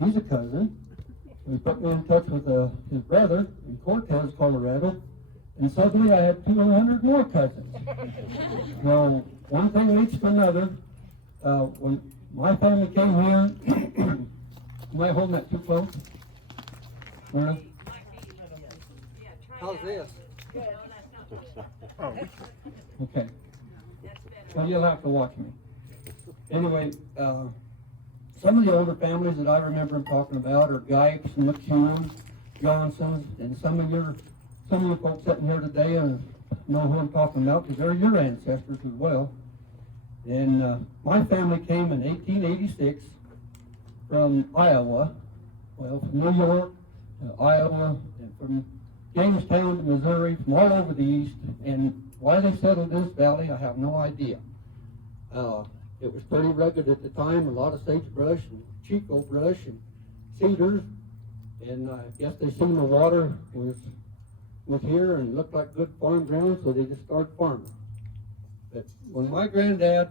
he's a cousin. He put me in touch with his brother in Cortez, Colorado, and suddenly I had 200 more cousins. Well, one thing leads to another. When my family came here, am I holding that too close? How's this? Okay. Well, you'll have to watch me. Anyway, some of the older families that I remember him talking about are Gipes and McEwen, Johnsons, and some of you folks sitting here today know who I'm talking about because they're your ancestors as well. And my family came in 1886 from Iowa, well, from New York to Iowa, and from Jamestown to Missouri, from all over the East. And why they settled in this valley, I have no idea. It was pretty rugged at the time, a lot of sagebrush and chico brush and cedars. And I guess they seen the water was here and looked like good farm ground, so they just started farming. But when my granddad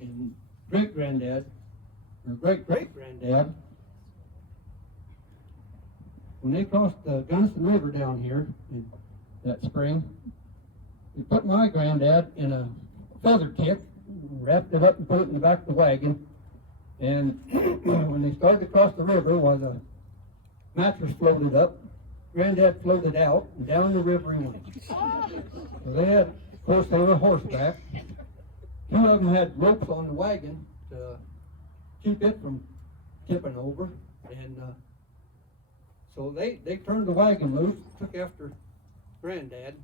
and great-granddad, or great-great-granddad, when they crossed the Gunnison River down here in that spring, they put my granddad in a feather tick, wrapped it up and put it in the back of the wagon. And when they started to cross the river, while the mattress floated up, Granddad floated out, and down the river he went. So they had, of course, they were horseback. Two of them had ropes on the wagon to keep it from tipping over. And so they turned the wagon loose, took after Granddad.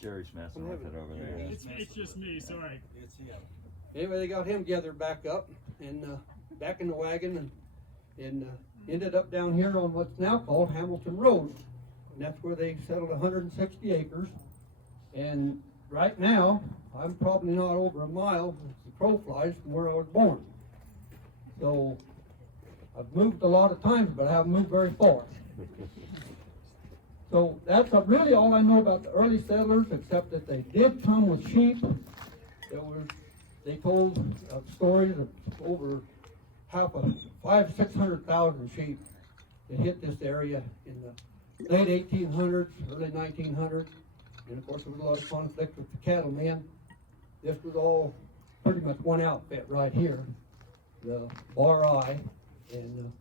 Jerry's messing with it over there. It's just me, sorry. It's him. Anyway, they got him gathered back up and back in the wagon and ended up down here on what's now called Hamilton Road. And that's where they settled 160 acres. And right now, I'm probably not over a mile, as the crow flies, from where I was born. So I've moved a lot of times, but I haven't moved very far. So that's really all I know about the early settlers, except that they did come with sheep. They told stories of over 600,000 sheep that hit this area in the late 1800s, early 1900s. And of course there was a lot of conflict with the cattlemen. This was all pretty much one outfit right here, the Bar I. And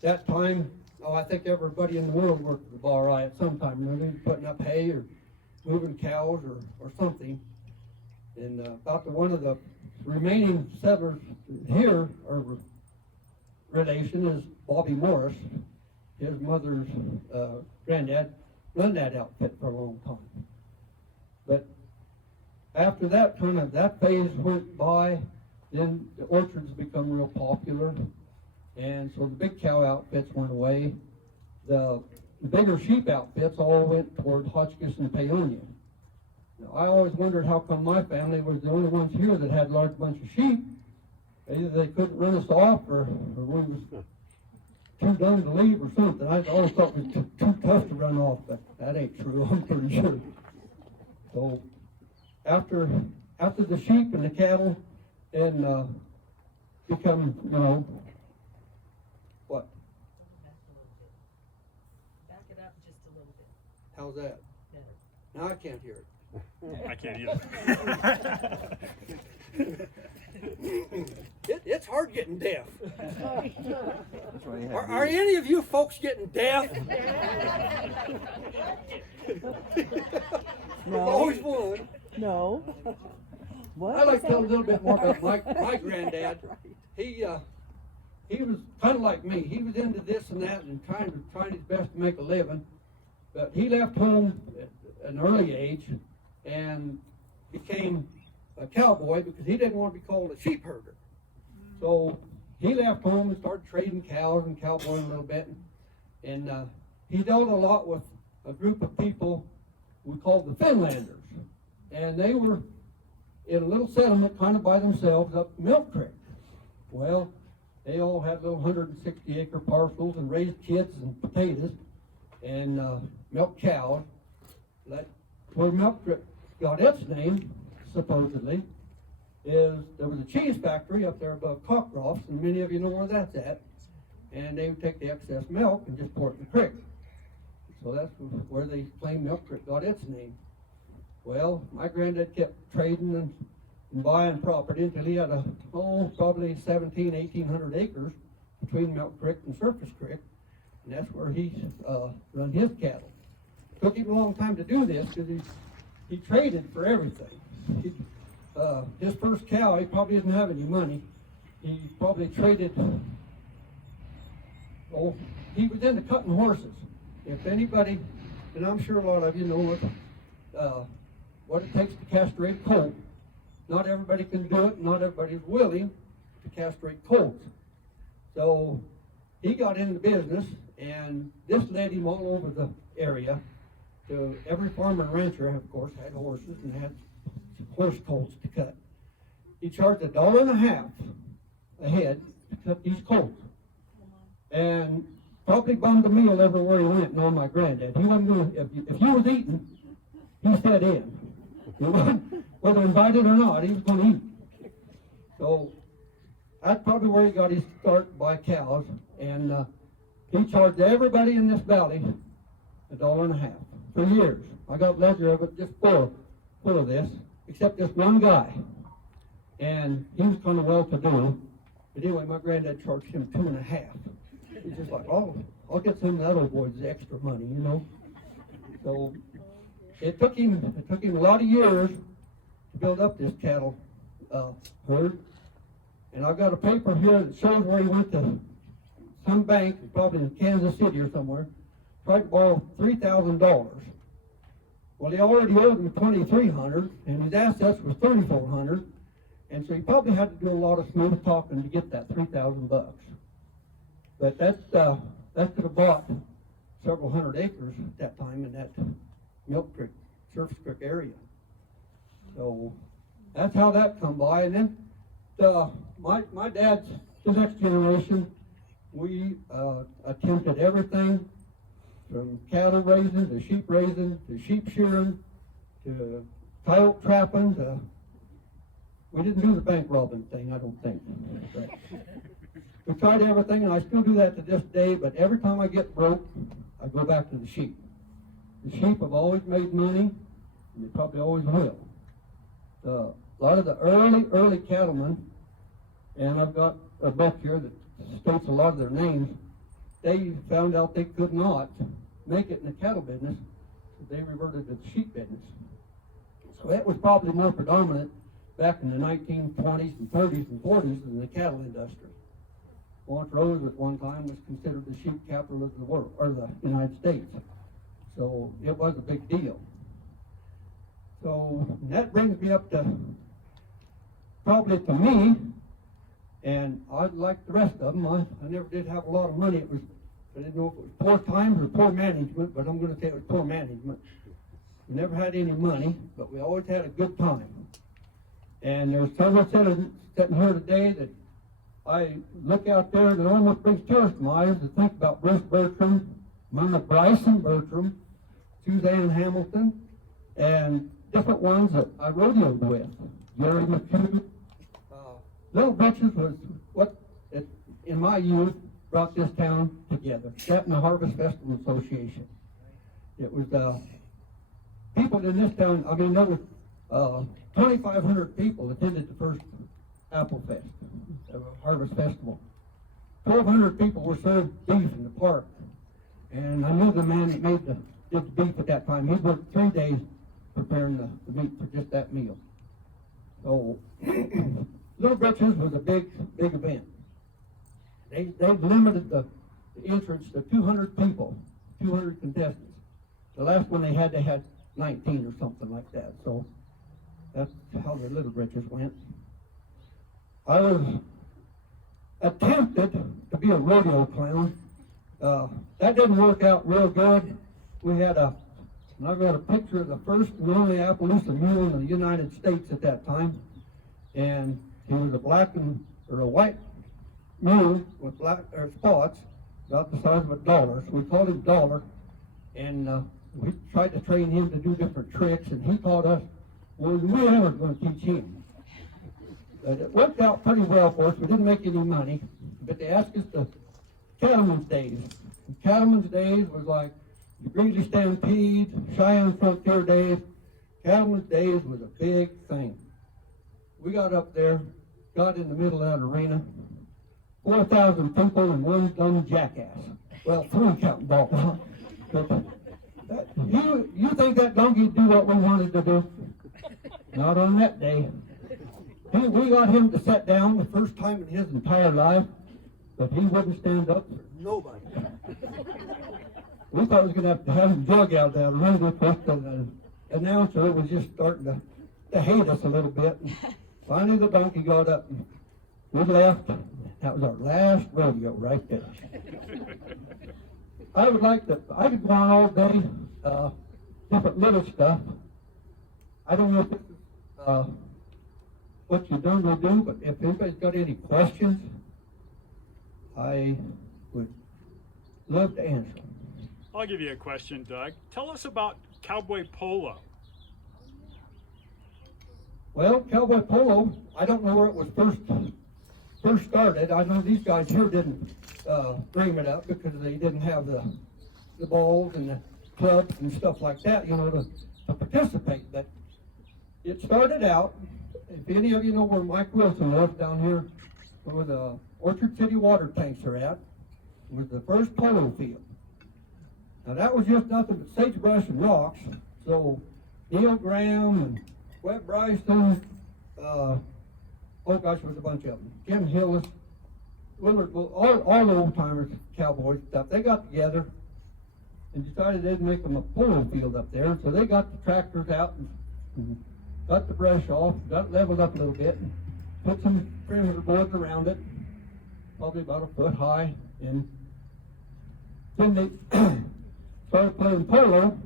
that time, I think everybody in the world worked at the Bar I at some time. They were putting up hay or moving cows or something. And about one of the remaining settlers here, or relation, is Bobby Morris. His mother's granddad run that outfit for a long time. But after that, that phase went by, then the orchards become real popular, and so the big cow outfits went away. The bigger sheep outfits all went toward Hotchkiss and Paonia. Now, I always wondered how come my family was the only ones here that had a large bunch of sheep. Either they couldn't run us off, or we was too dumb to leave, or something. I always thought it was too tough to run off, but that ain't true, I'm pretty sure. So after the sheep and the cattle, then become, what? Back it up just a little bit. How's that? Better. Now I can't hear it. I can't either. It's hard getting deaf. That's why you have Are any of you folks getting deaf? No. Always one. No. What? I'd like to tell a little bit more about my granddad. He was kind of like me. He was into this and that and trying his best to make a living. But he left home at an early age and became a cowboy because he didn't want to be called a sheep herder. So he left home and started trading cows and cowboying a little bit. And he dealt a lot with a group of people we called the Finlanders. And they were in a little settlement kind of by themselves up Milk Creek. Well, they all had little 160 acre parcels and raised kids and potatoes and milked cows. That's where Milk Creek got its name, supposedly, is there was a cheese factory up there above Cockcroft's, and many of you know where that's at. and they would take the excess milk and just pour it in the creek. So that's where they claim Milk Creek got its name. Well, my granddad kept trading and buying property until he had probably 1,800 acres between Milk Creek and Surface Creek, and that's where he run his cattle. Took him a long time to do this because he traded for everything. His first cow, he probably didn't have any money. He probably traded, he was into cutting horses. If anybody, and I'm sure a lot of you know what it takes to castrate a colt. Not everybody can do it, not everybody's willing to castrate colts. So he got into business, and this led him all over the area. To every farmer and rancher, of course, had horses and had horse colts to cut. He charged $1.50 a head to cut these colts, and probably bummed a meal everywhere he went. And on my granddad, he wasn't going. If he was eating, he sat in. Whether invited or not, he was going to eat. So that's probably where he got his start by cows, and he charged everybody in this valley $1.50 for years. I got ledger of it just full of this, except this one guy, and he was kind of well-to-do. But anyway, my granddad charged him $2.50. He's just like, I'll get some of that old boy's extra money, you know. So it took him a lot of years to build up this cattle herd. And I've got a paper here that shows where he went to some bank, probably in Kansas City or somewhere, tried to borrow $3,000. Well, he already owed him $2,300, and his assets was $3,400, and so he probably had to do a lot of smooth talking to get that $3,000. But that could have bought several hundred acres at that time in that Milk Creek, Surface Creek area. So that's how that come by. And then my dad's, the next generation, we attempted everything from cattle raising to sheep shearing to coyote trapping to, we didn't do the bank robbing thing, I don't think. But we tried everything, and I still do that to this day, but every time I get broke, I go back to the sheep. The sheep have always made money, and they probably always will. A lot of the early cattlemen, and I've got a book here that states a lot of their names, they found out they could not make it in the cattle business, so they reverted to the sheep business. So that was probably more predominant back in the 1920s and 30s and 40s than the cattle industry. Montrose at one time was considered the sheep capital of the world, or the United States. So it was a big deal. So that brings me up to, probably to me, and I'd like the rest of them. I never did have a lot of money. I didn't know if it was poor times or poor management, but I'm going to say it was poor management. We never had any money, but we always had a good time. And there's several sitting here today that I look out there and it almost brings tears to my eyes to think about Bruce Bertram, Mama Bryson Bertram, Suzanne Hamilton, and different ones that I rodeoed with. Jerry McHugh. Little Britches was what, in my youth, brought this town together. That and the Harvest Festival Association. It was people in this town, I mean, there was 2,500 people attended the first Apple Fest, Harvest Festival. 1,200 people were served beef in the park. And I knew the man that did the beef at that time. He worked 3 days preparing the meat for just that meal. So, Little Britches was a big event. They limited the entrance to 200 people, 200 contestants. The last one they had 19 or something like that. So that's how the Little Britches went. I was attempted to be a rodeo clown. That didn't work out real good. We had and I've got a picture of the first and only Appaloosa mule in the United States at that time. And he was a white mule with black spots, about the size of $1. So we called him Dollar, and we tried to train him to do different tricks, and he taught us. Well, we were going to teach him. But it worked out pretty well for us. We didn't make any money, but they asked us to Cattleman's days. Cattleman's days was like the Greeley Stampede, Cheyenne Frontier days. Cattleman's days was a big thing. We got up there, got in the middle of that arena, 4,000 people and one dumb jackass. Well, 3 counting balls. But you think that donkey'd do what we wanted to do? Not on that day. We got him to sit down the first time in his entire life, but he wouldn't stand up for nobody. We thought we was going to have him drug out of that arena. Of course, the announcer was just starting to hate us a little bit. And finally, the donkey got up and we left. That was our last rodeo right there. I could go on all day, different little stuff. I don't know if this is what you done will do, but if anybody's got any questions, I would love to answer. I'll give you a question, Doug. Tell us about Cowboy polo. Well, Cowboy polo, I don't know where it was first started. I know these guys here didn't bring it up because they didn't have the balls and the clubs and stuff like that, to participate. But it started out, if any of you know where Mike Wilson lives down here, where the Orchard City water tanks are at, was the first polo field. Now that was just nothing but sagebrush and rocks. So Neil Graham and Webb Bryson, oh gosh, there was a bunch of them. Jim Hillis, Willard, all the old timers, Cowboys stuff. They got together and decided they'd make them a polo field up there. So they got the tractors out and got the brush off, got it leveled up a little bit, and put some perimeter boards around it, probably about a foot high, and then they started playing polo.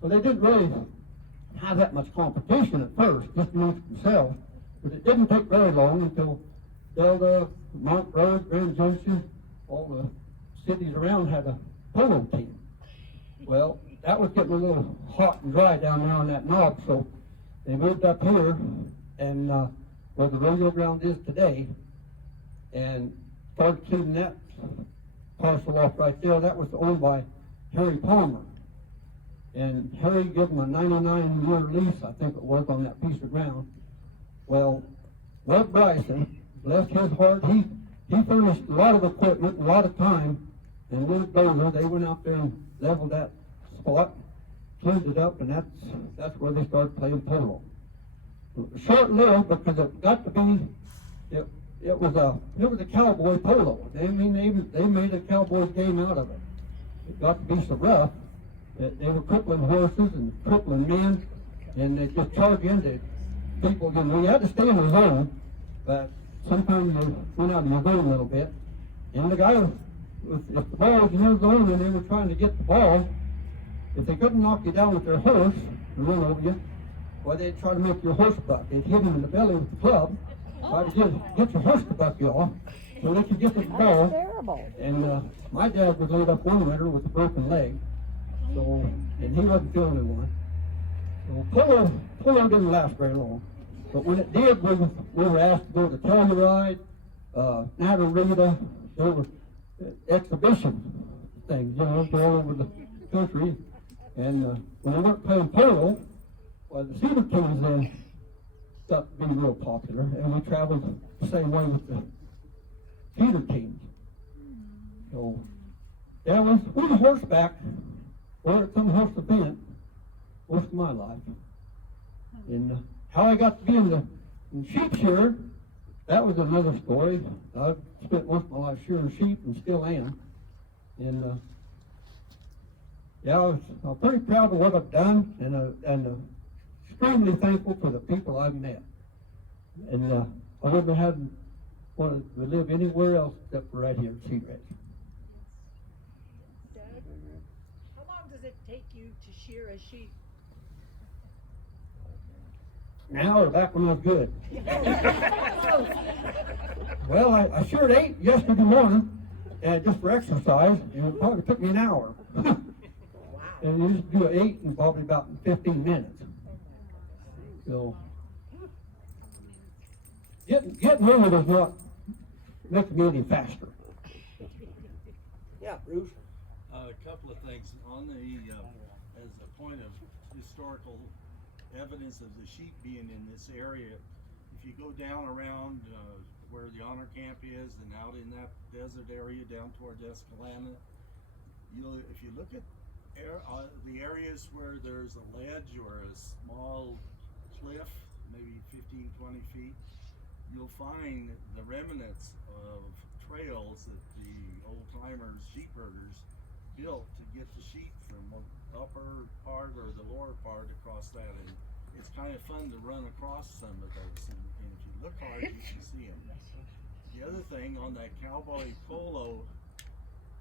Well, they didn't really have that much competition at first, just amongst themselves. But it didn't take very long until Delta, Montrose, Grand Junction, all the cities around had a polo team. Well, that was getting a little hot and dry down there on that knob, so they moved up here and where the rodeo ground is today, and started cleaning that parcel off right there. That was owned by Harry Palmer. And Harry gave them a 99-year lease, I think it was, on that piece of ground. Well, Webb Bryson, bless his heart, he furnished a lot of equipment, a lot of time, and with a dozer, they went out there and leveled that spot, cleaned it up, and that's where they started playing polo. Short-lived because it got to be, it was a Cowboy polo. They made a Cowboy game out of it. It got to be so rough that they were crippling horses and crippling men, and they just charged into people. You had to stay in the zone, but sometimes you went out of your zone a little bit. And the guy, if the ball was in your zone and they were trying to get the ball, if they couldn't knock you down with their horse and run over you, well, they'd try to make your horse buck. They'd hit him in the belly with the club, try to get your horse to buck you off, so they could get the ball. Terrible. And my dad was laid up one winter with a broken leg, so, and he wasn't the only one. So polo didn't last very long. But when it did, we were asked to go to Telluride, Natarita. There were exhibition things, all over the country. And when we weren't playing polo, well, the Cedar teams then got to be real popular, and we traveled the same way with the Cedar teams. So, yeah, we were horseback, or at some horse event, most of my life. And how I got to be in sheep shearer, that was another story. I've spent most of my life shearing sheep and still am. And yeah, I'm pretty proud of what I've done, and extremely thankful for the people I've met. And I wouldn't have wanted to live anywhere else except for right here at Sea Ranch. Doug, how long does it take you to shear a sheep? Now or back when I was good? Well, I sheared 8 yesterday morning, just for exercise, and it probably took me an hour. And you just do 8 in probably about 15 minutes. So, getting over does not make me any faster. Yeah, Bruce. A couple of things on the, as a point of historical evidence of the sheep being in this area. If you go down around where the honor camp is and out in that desert area down toward Escalante, if you look at the areas where there's a ledge or a small cliff, maybe 15, 20 feet, you'll find the remnants of trails that the old timers, sheep herders, built to get the sheep from the upper part or the lower part across that, and it's kind of fun to run across some of those, and if you look hard you can see them. The other thing on that Cowboy polo,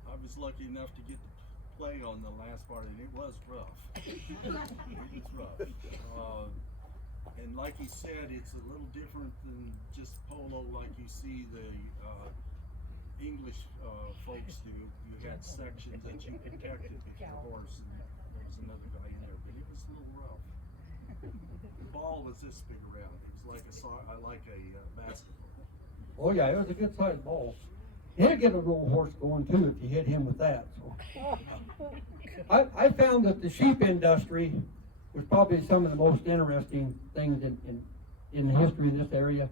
I was lucky enough to get to play on the last part, and it was rough. It was rough. And like he said, it's a little different than just polo like you see the English folks do. You had sections that you protected with your horse, and there was another guy in there, but it was a little rough. The ball was this big around. It was like a basketball. Oh yeah, it was a good sized ball. He'd get a little horse going too if you hit him with that. So. I found that the sheep industry was probably some of the most interesting things in the history of this area.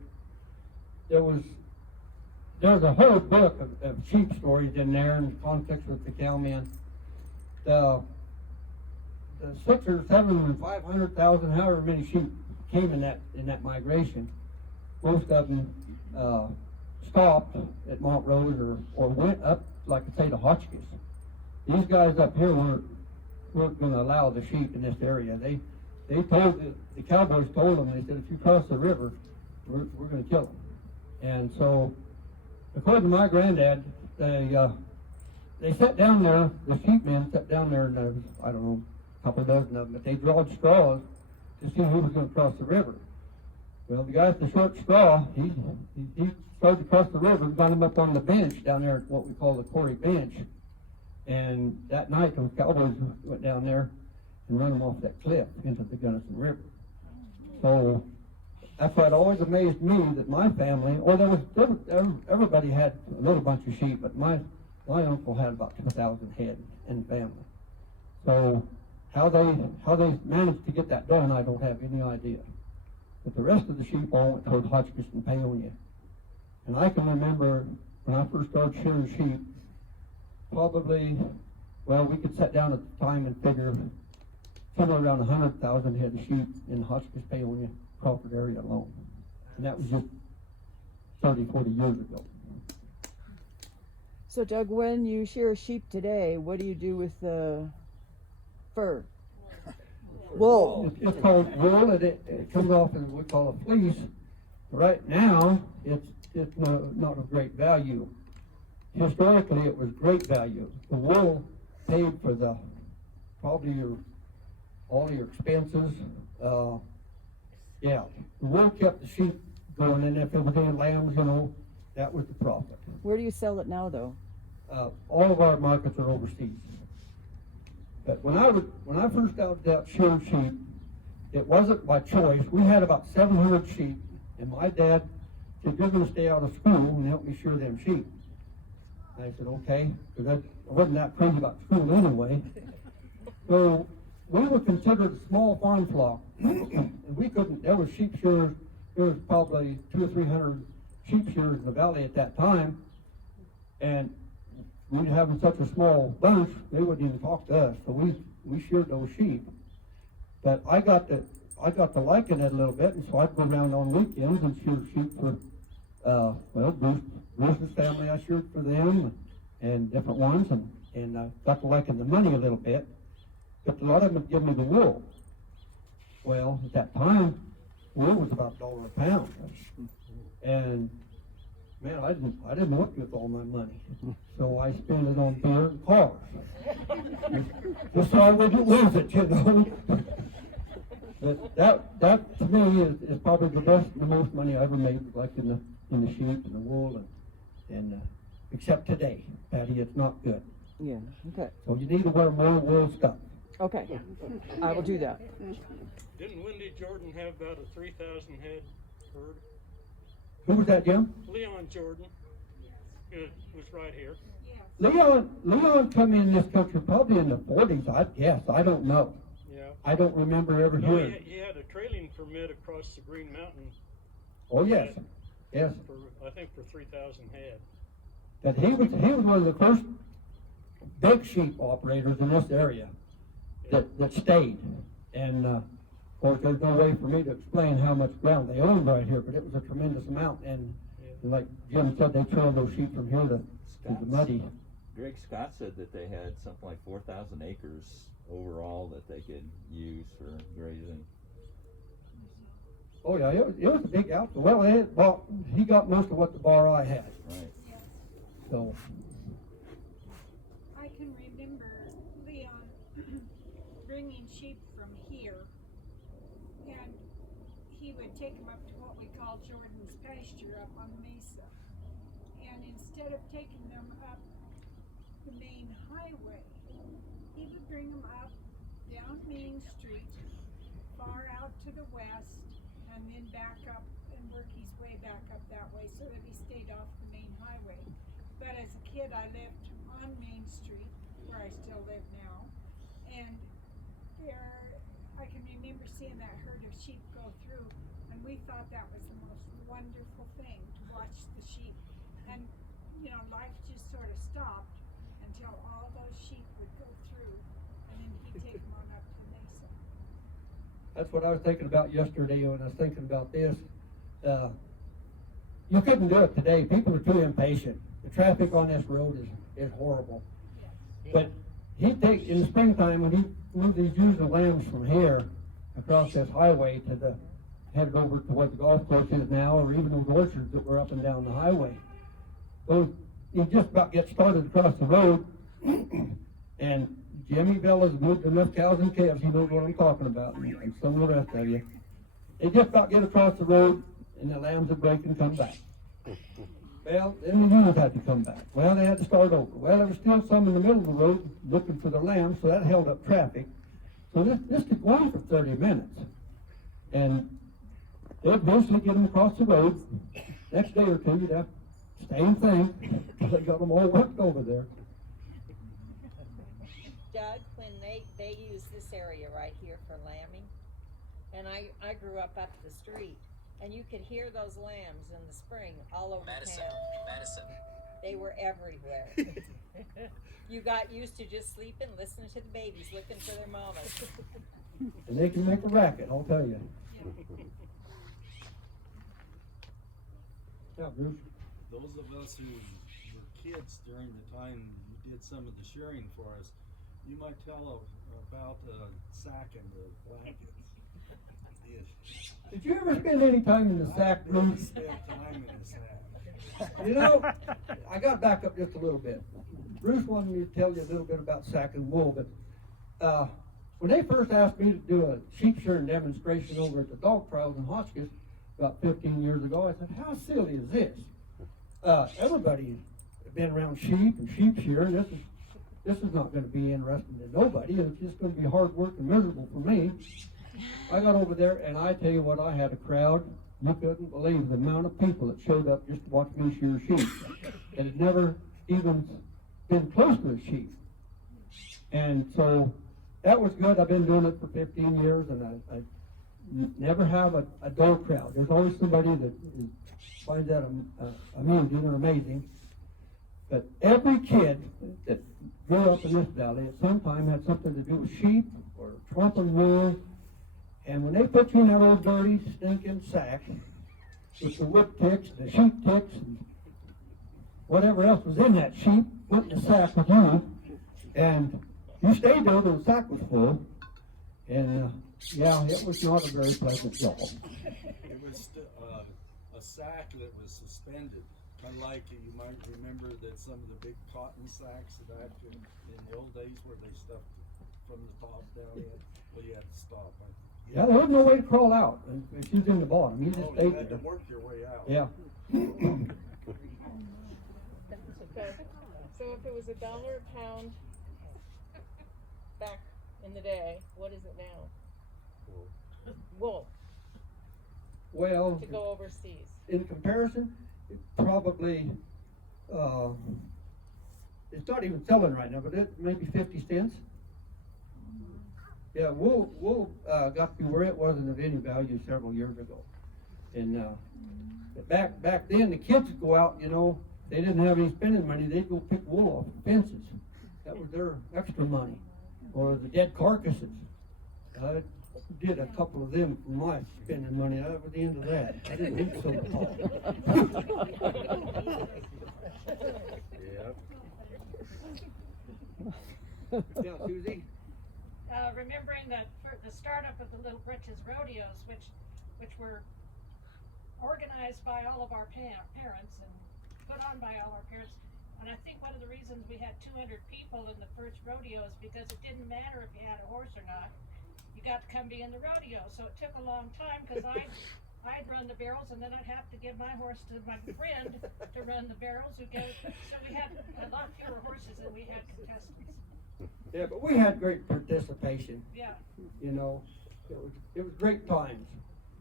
There's a whole book of sheep stories in there in conflicts with the cowmen. The 600 or 700 or 500,000, however many sheep came in that migration. Most of them stopped at Montrose or went up, like I say, to Hotchkiss. These guys up here weren't going to allow the sheep in this area. They told the Cowboys told them, they said, if you cross the river, we're going to kill them. And so, according to my granddad, they sat down there. The sheep men sat down there, and there was, I don't know, a couple of dozen of them, but they drawed straws to see who was going to cross the river. Well, the guy with the short straw, he started to cross the river and got him up on the bench down there at what we call the Quarry Bench. And that night, those Cowboys went down there and run them off that cliff into the Gunnison River. So that's why it always amazed me that my family, everybody had a little bunch of sheep, but my uncle had about 2,000 head in the family. So how they managed to get that done, I don't have any idea. But the rest of the sheep all went toward Hotchkiss and Paonia. And I can remember when I first started shearing sheep, probably, well, we could sit down at the time and figure somewhere around 100,000 head of sheep in the Hotchkiss, Paonia, Crawford area alone. And that was just 30, 40 years ago. So Doug, when you shear a sheep today, what do you do with the fur? Wool. It's called wool, and it comes off as what we call a fleece. Right now, it's not of great value. Historically, it was great value. The wool paid for probably all your expenses. The wool kept the sheep going, and if it was any lambs, that was the profit. Where do you sell it now, though? All of our markets are overseas. But when I first started out shearing sheep, it wasn't by choice. We had about 700 sheep, and my dad said, "You're going to stay out of school and help me shear them sheep." I said, okay, because I wasn't that crazy about school anyway. So we were considered a small farm flock. And we couldn't, there was sheep shearers, there was probably 200 or 300 sheep shearers in the valley at that time. And we were having such a small bunch, they wouldn't even talk to us. So we sheared those sheep. But I got to liking it a little bit, and so I'd go around on weekends and shear sheep for, Bruce's family. I sheared for them and different ones, and I got to liking the money a little bit. But a lot of them would give me the wool. Well, at that time, wool was about $1 a pound. And man, I didn't know what to do with all my money. So I spent it on beer and cars. Just so I wouldn't lose it, But that to me is probably the most money I ever made, like in the sheep and the wool and except today, Patty, it's not good. Yeah, okay. So you need to wear more wool stuff. Okay, I will do that. Didn't Wendy Jordan have about a 3,000 head herd? Who was that, Jim? Leon Jordan. It was right here. Leon come in this country probably in the 40s, I'd guess. I don't know. Yeah. I don't remember ever No, hearing. he had a trailing permit across the Green Mountain Oh, yes, yes. I think for 3,000 head. But he was one of the first big sheep operators in this area that stayed. And, of course, there's no way for me to explain how much ground they owned right here, but it was a tremendous amount. And like Jim said, they trailed those sheep from here to the muddy. Greg Scott said that they had something like 4,000 acres overall that they could use for grazing. Oh yeah, it was a big outfit. Well, he got most of what the bar I had. Right. So. I can remember Leon bringing sheep from here, and he would take them up to what we call Jordan's pasture up on the mesa. And instead of taking them up the main highway, he would bring them up down Main Street, far out to the west, and then back up and work his way back up that way so that he stayed off the main highway. But as a kid, I lived on Main Street, where I still live now, and I can remember seeing that herd of sheep go through, and we thought that was the most wonderful thing to watch the sheep. And, you know, life just sort of stopped until all those sheep would go through, and then he'd take them on up to the mesa. That's what I was thinking about yesterday when I was thinking about this. You couldn't do it today. People are too impatient. The traffic on this road is horrible. But he'd take, in the springtime, when he moved these ewes and lambs from here across this highway to headed over to what the golf course is now, or even those orchards that were up and down the highway. He just about gets started across the road, and Jimmy Bella's moved enough cows and calves, he knows what I'm talking about, and some of the rest of you. They just about get across the road, and the lambs would break and come back. Well, then the ewes had to come back. Well, they had to start over. Well, there was still some in the middle of the road looking for the lambs, so that held up traffic. So this could go on for 30 minutes. And they'd eventually get them across the road. Next day or two, you'd have same thing. They got them all worked over there. Doug, when they use this area right here for lambing, and I grew up the street, and you could hear those lambs in the spring all over town. Madison. They were everywhere. You got used to just sleeping, listening to the babies, looking for their mamas. And they can make a racket, I'll tell you. Yeah, Bruce. Those of us who were kids during the time you did some of the shearing for us, you might tell about sack and the blankets. Did you ever spend any time in the sack, Bruce? Spend time in the sack. You know, I got back up just a little bit. Bruce wanted me to tell you a little bit about sack and wool, but when they first asked me to do a sheep shearing demonstration over at the dog trials in Hotchkiss about 15 years ago, I said, how silly is this? Everybody's been around sheep and sheep shearing. This is not going to be interesting to nobody. It's just going to be hard work and miserable for me. I got over there, and I tell you what, I had a crowd. You couldn't believe the amount of people that showed up just to watch me shear sheep that had never even been close to a sheep. And so that was good. I've been doing it for 15 years, and I never have a dull crowd. There's always somebody that finds that amusing or amazing. But every kid that grew up in this valley at some time had something to do with sheep or trumping wool. And when they put you in that old dirty, stinking sack with the whip ticks, the sheep ticks, and whatever else was in that sheep, went in the sack with you, and you stayed there till the sack was full. And yeah, it was not a very pleasant job. It was a sack that was suspended. Unlike you might remember that some of the big cotton sacks that I had in the old days where they stuffed from the top down in, well, you had to stop. Yeah, there was no way to crawl out. She was in the bottom. You just stayed You had to there. work your way out. Yeah. Okay. So if it was $1 a pound back in the day, what is it now? Wool Well, to go overseas. in comparison, it's probably it's not even selling right now, but it maybe 50 cents. Yeah, wool got to where it wasn't of any value several years ago. And but back then, the kids would go out, you know, they didn't have any spending money, they'd go pick wool off the fences. That was their extra money. Or the dead carcasses. I did a couple of them for my spending money. That was the end of that. I didn't eat so Yep. Yeah, Susie? Remembering that for the startup of the Little Britches rodeos, which were organized by all of our parents and put on by all our parents. And I think one of the reasons we had 200 people in the first rodeo is because it didn't matter if you had a horse or not. You got to come be in the rodeo. So it took a long time because I'd run the barrels and then I'd have to give my horse to my friend to run the barrels. So we had a lot fewer horses than we had contestants. Yeah, but we had great participation. Yeah. You know, it was great times,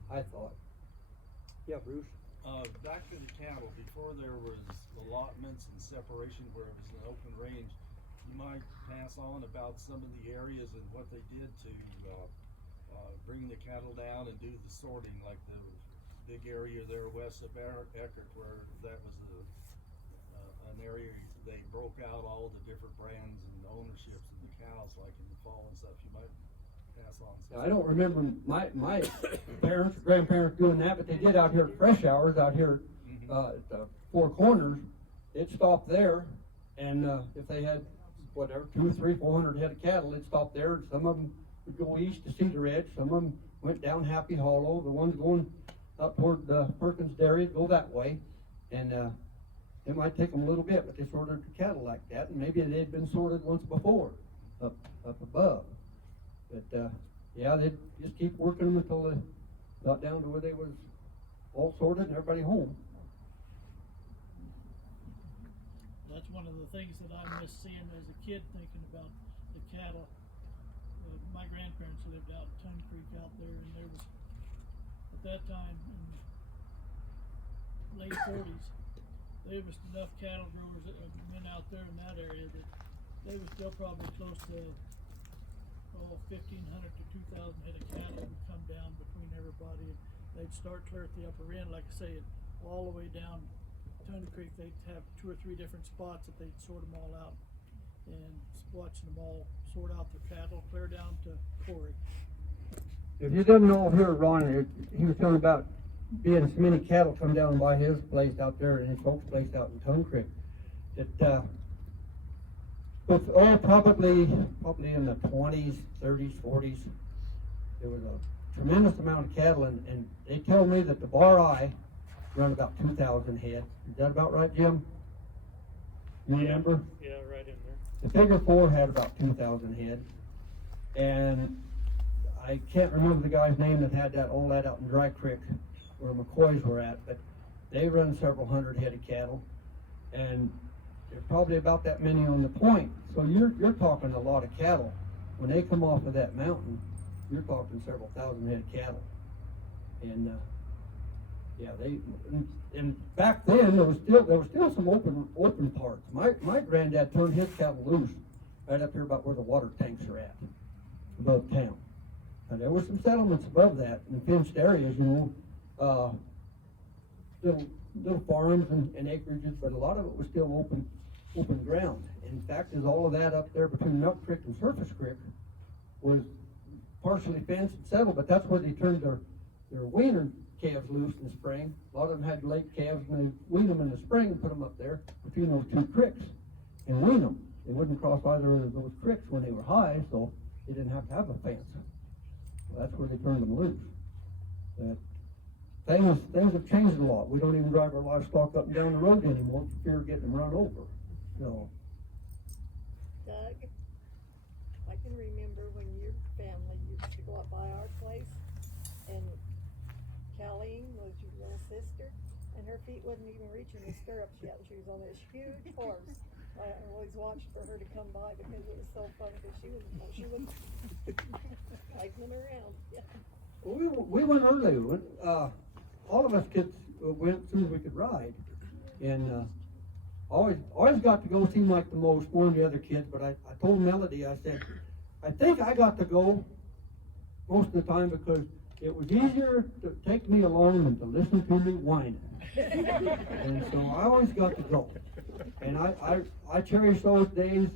I thought. Yeah, Bruce? Back to the cattle, before there was allotments and separation where it was an open range, you might pass on about some of the areas and what they did to bring the cattle down and do the sorting, like the big area there west of Eckert, where that was an area they broke out all the different brands and ownerships of the cows, like in the fall and stuff. You might pass on some. I don't remember my parents, grandparents doing that, but they did out here at Fresh Hours, out here at the Four Corners. They'd stop there, and if they had whatever 200, 300, 400 head of cattle, they'd stop there. And some of them would go east to Cedar Edge. Some of them went down Happy Hollow. The ones going up toward Perkins Dairy go that way, and it might take them a little bit, but they sorted the cattle like that, and maybe they'd been sorted once before up above. But yeah, they'd just keep working them until they got down to where they was all sorted and everybody home. That's one of the things that I miss seeing as a kid, thinking about the cattle. My grandparents lived out in Ton Creek out there, and there was, at that time, in late 40s, there was enough cattle growers that had been out there in that area that they was still probably close to 1,500 to 2,000 head of cattle would come down between everybody. They'd start clear at the upper end, like I say, all the way down Tony Creek. They'd have 2 or 3 different spots that they'd sort them all out, and watching them all sort out their cattle clear down to Corey. If you didn't know here, Ron, he was talking about being so many cattle come down by his place out there and his folks' place out in Tone Creek. It was all probably in the 20s, 30s, 40s. There was a tremendous amount of cattle, and they tell me that the Bar I run about 2,000 head. Is that about right, Jim? You remember? Yeah, right in there. The Figure 4 had about 2,000 head, and I can't remember the guy's name that had all that out in Dry Creek where McCoys were at, but they run several hundred head of cattle, and there's probably about that many on the point. So you're talking a lot of cattle. When they come off of that mountain, you're talking several thousand head of cattle. And yeah, and back then there was still some open parts. My granddad turned his cattle loose right up here about where the water tanks are at, above town. And there were some settlements above that in fenced areas, you know, little farms and acreages, but a lot of it was still open ground. In fact, is all of that up there between Milk Creek and Surface Creek was partially fenced and settled, but that's where they turned their weaner calves loose in the spring. A lot of them had late calves, and they weaned them in the spring and put them up there between those 2 creeks and wean them. They wouldn't cross either of those creeks when they were high, so they didn't have to have a fence. So that's where they turned them loose. But things have changed a lot. We don't even drive our livestock up and down the road anymore for fear of getting them run over. So. Doug, I can remember when your family used to go up by our place, and Colleen was your little sister, and her feet wasn't even reaching the stirrups yet. She was on this huge horse. I always watched for her to come by because it was so fun, because she was cycling around. Yeah. Well, we went early. All of us kids went as soon as we could ride, and always got to go seem like the most, more than the other kids, but I told Melody, I said, I think I got to go most of the time because it was easier to take me along than to listen to me whining. And so I always got to go. And I cherish those days.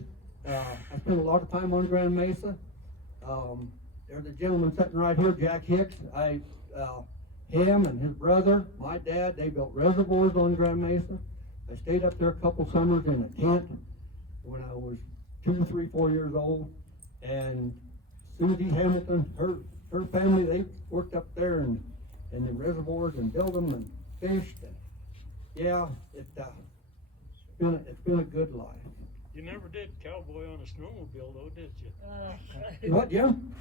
I spent a lot of time on Grand Mesa. There's a gentleman sitting right here, Jack Hicks. Him and his brother, my dad, they built reservoirs on Grand Mesa. I stayed up there a couple summers in a tent when I was 2, 3, 4 years old. And Susie Hamilton, her family, they worked up there in the reservoirs and built them and fished. And yeah, it's been a good life. You never did cowboy on a snowmobile though, did you? What, Jim?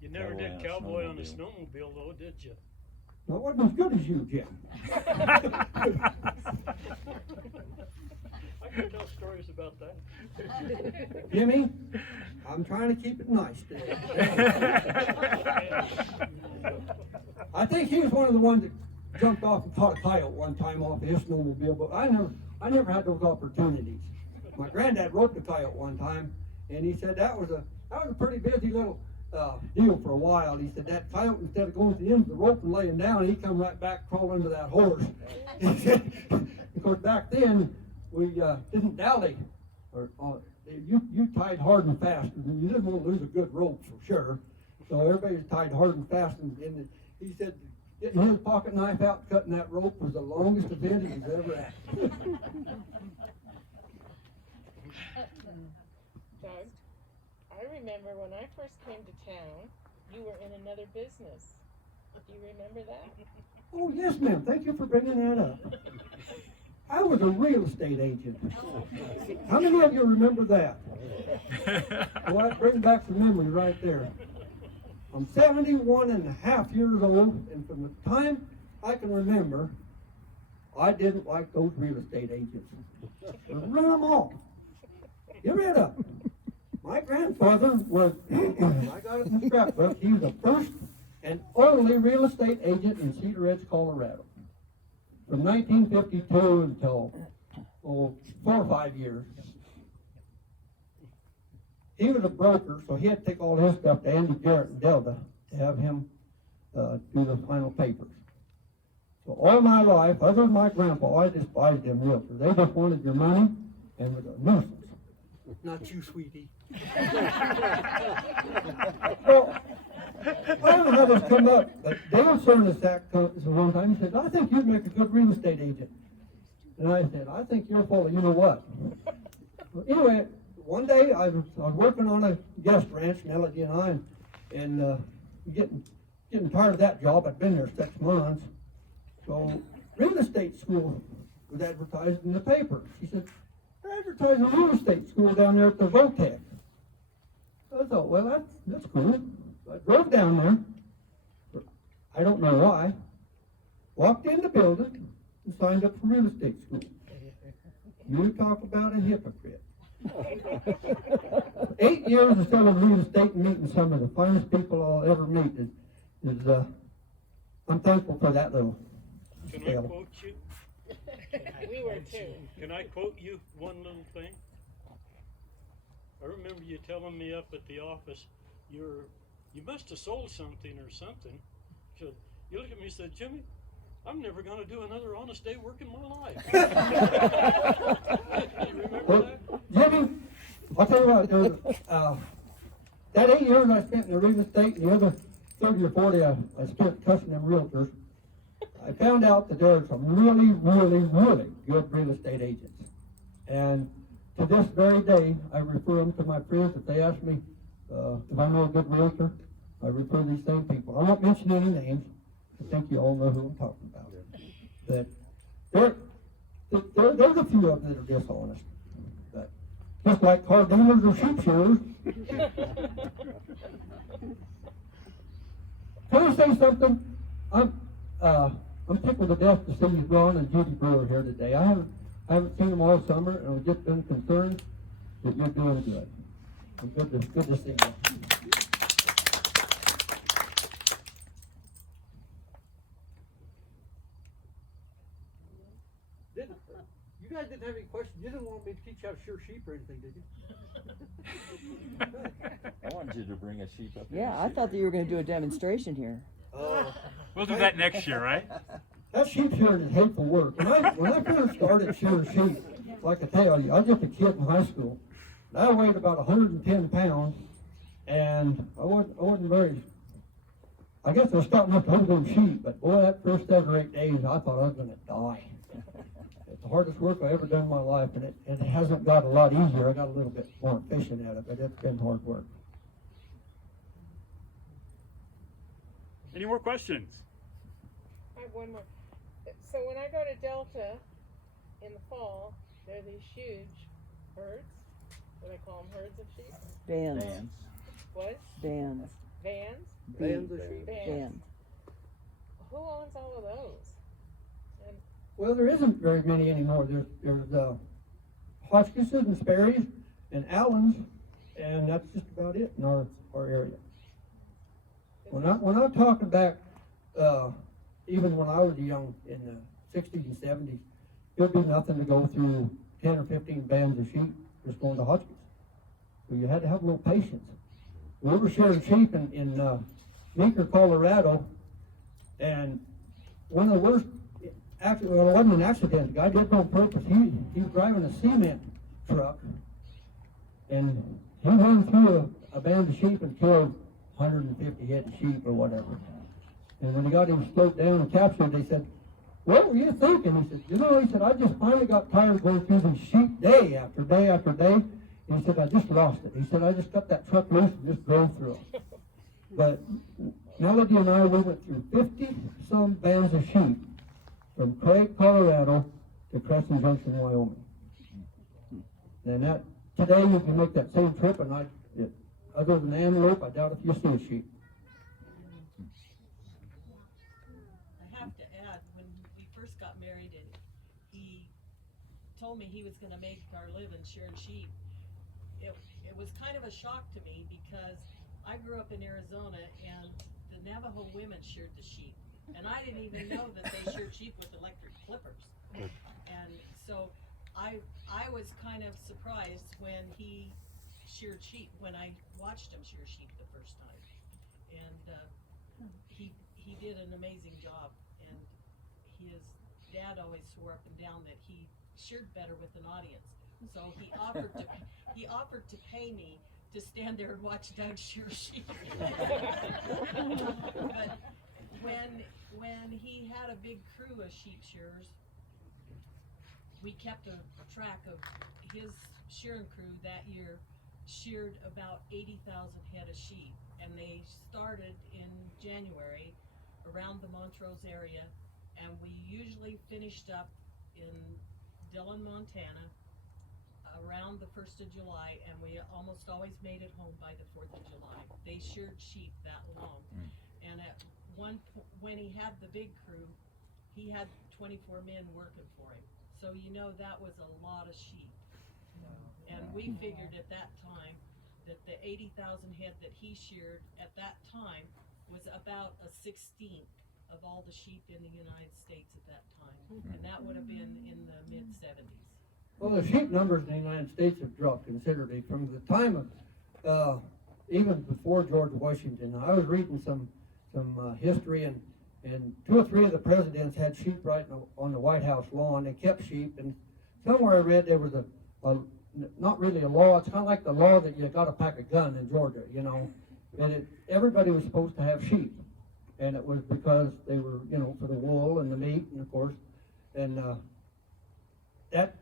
You never Cowboy on did a cowboy on a snowmobile. snowmobile though, did you? I wasn't as good as you, Jim. I can tell stories about that. Jimmy, I'm trying to keep it nice today. I think he was one of the ones that jumped off and caught a coyote one time off his snowmobile, but I never had those opportunities. My granddad roped a coyote one time, and he said that was a pretty busy little deal for a while. He said that coyote, instead of going to the end of the rope and laying down, he come right back, crawl into that horse. Of course, back then we didn't dally, you tied hard and fast, and you didn't want to lose a good rope for sure. So everybody was tied hard and fast, and he said getting his pocket knife out, cutting that rope was the longest advantage he's ever had. Doug, I remember when I first came to town, you were in another business. Do you remember that? Oh, yes, ma'am. Thank you for bringing that up. I was a real estate agent. How many of you remember that? Well, that brings back some memories right there. I'm 71 and a half years old, and from the time I can remember, I didn't like those real estate agents. Run them off. Get rid of them. My grandfather was, I got it in the scrapbook, he was the first and only real estate agent in Cedar Ridge, Colorado. From 1952 until 4 or 5 years. He was a broker, so he had to take all his stuff to Andy Jarrett and Delta to have him do the final papers. So all my life, other than my grandpa, I despised them realtors. They just wanted your money and was a nuisance. Not you, sweetie. Well, I don't know how this come up, but Dale Cernisak one time, he said, I think you'd make a good real estate agent. And I said, I think you're full of you know what. Well, anyway, one day I was working on a guest ranch, Melody and I, and getting tired of that job. I'd been there 6 months. So real estate school was advertised in the paper. She said, they're advertising a real estate school down there at the Votech. I thought, well, that's cool. So I drove down there. I don't know why. Walked in the building and signed up for real estate school. You talk about a hypocrite. 8 years of selling real estate and meeting some of the finest people I'll ever meet is I'm thankful for that little Can scale. I quote you? We were too. Can I quote you one little thing? I remember you telling me up at the office, you must have sold something or something. So you looked at me and said, Jimmy, I'm never going to do another honest day work in my life. You remember Well, that? Jimmy, I'll tell you what, that 8 years I spent in the real estate and the other 30 or 40 I spent cussing them realtors, I found out that there are some really, really, really good real estate agents. And to this very day, I refer them to my friends. If they ask me if I know a good realtor, I refer these same people. I won't mention any names. I think you all know who I'm talking about. But there's a few of them that are dishonest. But just like car dealers or sheep shearers. Can I say something? I'm tickled to death to see Ron and Judy Brewer here today. I haven't seen them all summer, and I've just been concerned that you're doing good. And good to see you. You You guys didn't have any questions. You didn't want me to teach you how to shear sheep or anything, did you? I wanted you to bring a sheep up here. Yeah, I thought that you were going to do a demonstration here. We'll do that next year, right? That sheep shearing is hateful work. When I first started shearing sheep, like I tell you, I was just a kid in high school. And I weighed about 110 pounds, and I wasn't very. I guess I was stout enough to hold them sheep, but boy, that first 7 or 8 days, I thought I was going to die. It's the hardest work I ever done in my life, and it hasn't got a lot easier. I got a little bit more efficient at it, but it's been hard work. Any more questions? I have one more. So when I go to Delta in the fall, there are these huge herds. What do I call them? Herds of sheep? Bands. What? Bands. Vans? Bands of sheep. Bands. Who owns all of those? And Well, there isn't very many anymore. There's Hotchkisses and Sperry's and Allens, and that's just about it in our area. When I'm talking back, even when I was young in the 60s and 70s, there'd be nothing to go through 10 or 15 bands of sheep just going to Hotchkiss. So you had to have a little patience. We were shearing sheep in Meeker, Colorado, and one of the worst, actually, well, it wasn't an accident. The guy did it on purpose. He was driving a cement truck, and he ran through a band of sheep and killed 150 head of sheep or whatever. And when he got him slowed down and captured, they said, "What were you thinking?" He said, he said, "I just finally got tired of going through these sheep day after day after day." And he said, "I just lost it." He said, "I just got that truck loose and just drove through them." But Melody and I, we went through 50-some bands of sheep from Craig, Colorado to Crescent Junction, Wyoming. And that, today you can make that same trip, and other than antelope, I doubt if you see a sheep. I have to add, when we first got married and he told me he was going to make our living shearing sheep, it was kind of a shock to me because I grew up in Arizona and the Navajo women sheared the sheep. And I didn't even know that they sheared sheep with electric clippers. And so I was kind of surprised when he sheared sheep, when I watched him shear sheep the first time. And he did an amazing job. And his dad always swore up and down that he sheared better with an audience. So he offered to pay me to stand there and watch Doug shear sheep. But when he had a big crew of sheep shearers, we kept a track of his shearing crew that year sheared about 80,000 head of sheep, and they started in January around the Montrose area, and we usually finished up in Dillon, Montana around the 1st of July, and we almost always made it home by the 4th of July. They sheared sheep that long. And at when he had the big crew, he had 24 men working for him. So that was a lot of sheep. And we figured at that time that the 80,000 head that he sheared at that time was about a 16th of all the sheep in the United States at that time. And that would have been in the mid-70s. Well, the sheep numbers in the United States have dropped considerably from the time of, even before George Washington. I was reading some history, and 2 or 3 of the presidents had sheep right on the White House lawn. They kept sheep, and somewhere I read there was a not really a law. It's kind of like the law that you got to pack a gun in Georgia, and everybody was supposed to have sheep, and it was because they were, for the wool and the meat, and of course, and that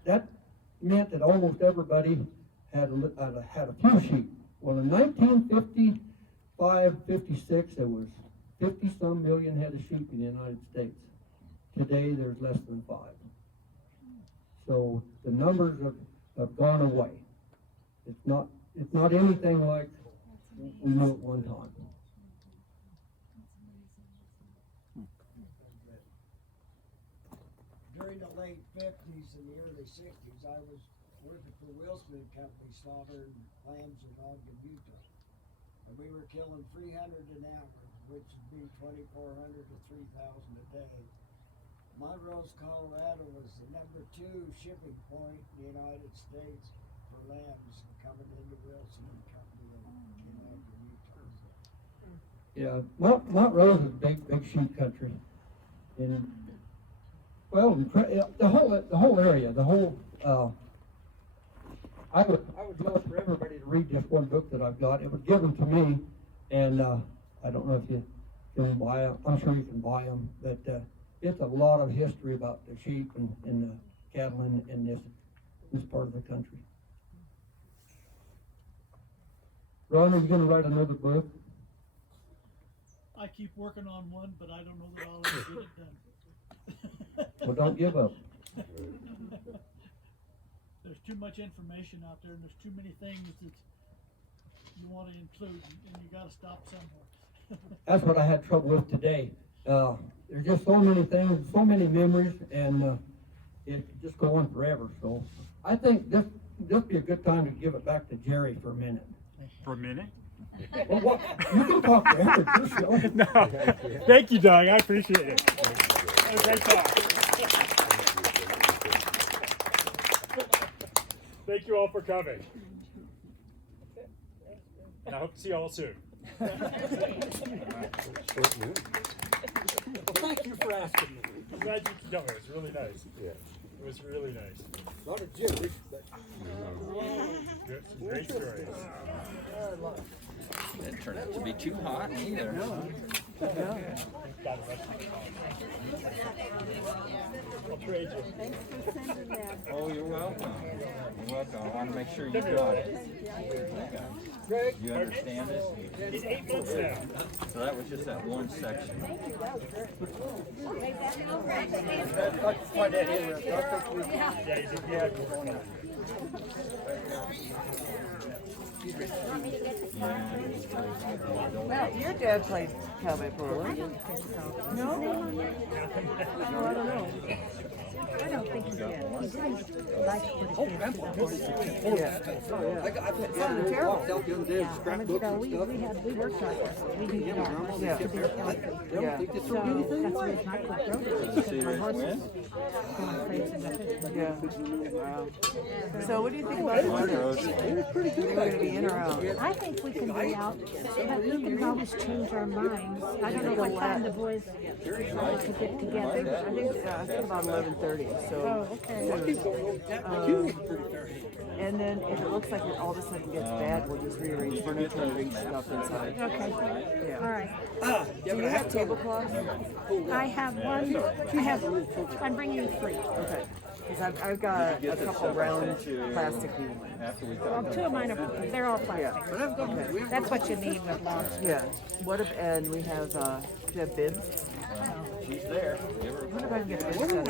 meant that almost everybody had a few sheep. Well, in 1955, 56, there was 50-some million head of sheep in the United States. Today, there's less than 5. So the numbers have gone away. It's not anything like we knew at one time. During the late 50s and the early 60s, I was working for Wilson and Company, slaughtering lambs in Ogden, Utah. And we were killing 300 an hour, which would be 2,400 to 3,000 a day. Montrose, Colorado was the #2 shipping point in the United States for lambs coming into Wilson and Company in Ogden, Utah. Yeah, Montrose is big sheep country. And, well, the whole area, I would love for everybody to read this one book that I've got. It was given to me, and I don't know if you can buy them. I'm sure you can buy them, but it's a lot of history about the sheep and the cattle in this part of the country. Ron, are you going to write another book? I keep working on one, but I don't know that I'll ever get it done. Well, don't give up. There's too much information out there, and there's too many things that you want to include, and you got to stop somewhere. That's what I had trouble with today. There's just so many things, so many memories, and it could just go on forever. So I think this be a good time to give it back to Jerry for a minute. For a minute? Well, what? You can talk forever, too, Shelley. No. Thank you, Doug. I appreciate it. That was a great talk. Thank you all for coming. And I hope to see you all soon. Well, thank you for asking me. I'm glad you could come. It was really nice. Yeah. It was really nice. A lot of gibberish, but Good. Some great stories. Didn't turn out to be too hot either. I'll trade you. Thanks for sending that. Oh, you're welcome. You're welcome. I want to make sure you got it. Greg, You understand this? He's 8 months now. So that was just that one section. Thank you, that was great. that's quite that interesting. I think we Yeah, he's a good one. Well, your dad played cowboy polo. No? No, I don't know. I don't think he did. He didn't like to put his hands to the horse. Yeah. Oh, yeah. I found it walked out the other day and scrapbooks and stuff. We worked on it. We did it all. Yeah. To be healthy. Yeah. So that's the reason I put road because my horse was going crazy with it. Yeah. Wow. So what do you think about the weather? You're going to be in or out? I think we can be out, but we can always change our minds. I don't know what time the boys could get together. I think about 11:30. So. Oh, okay. And then if it looks like it all of a sudden gets bad, we'll just rearrange furniture and bring stuff inside. Okay. Yeah. All right. Do you have tablecloths? I have one. I'm bringing 3. Okay. Because I've got a couple round plastic ones. Well, 2 of mine they're all plastic. Yeah. Okay. That's what you need with logs. Yeah. What if, and we have, do you have bibs? She's there. Give her What if I can get bibs out of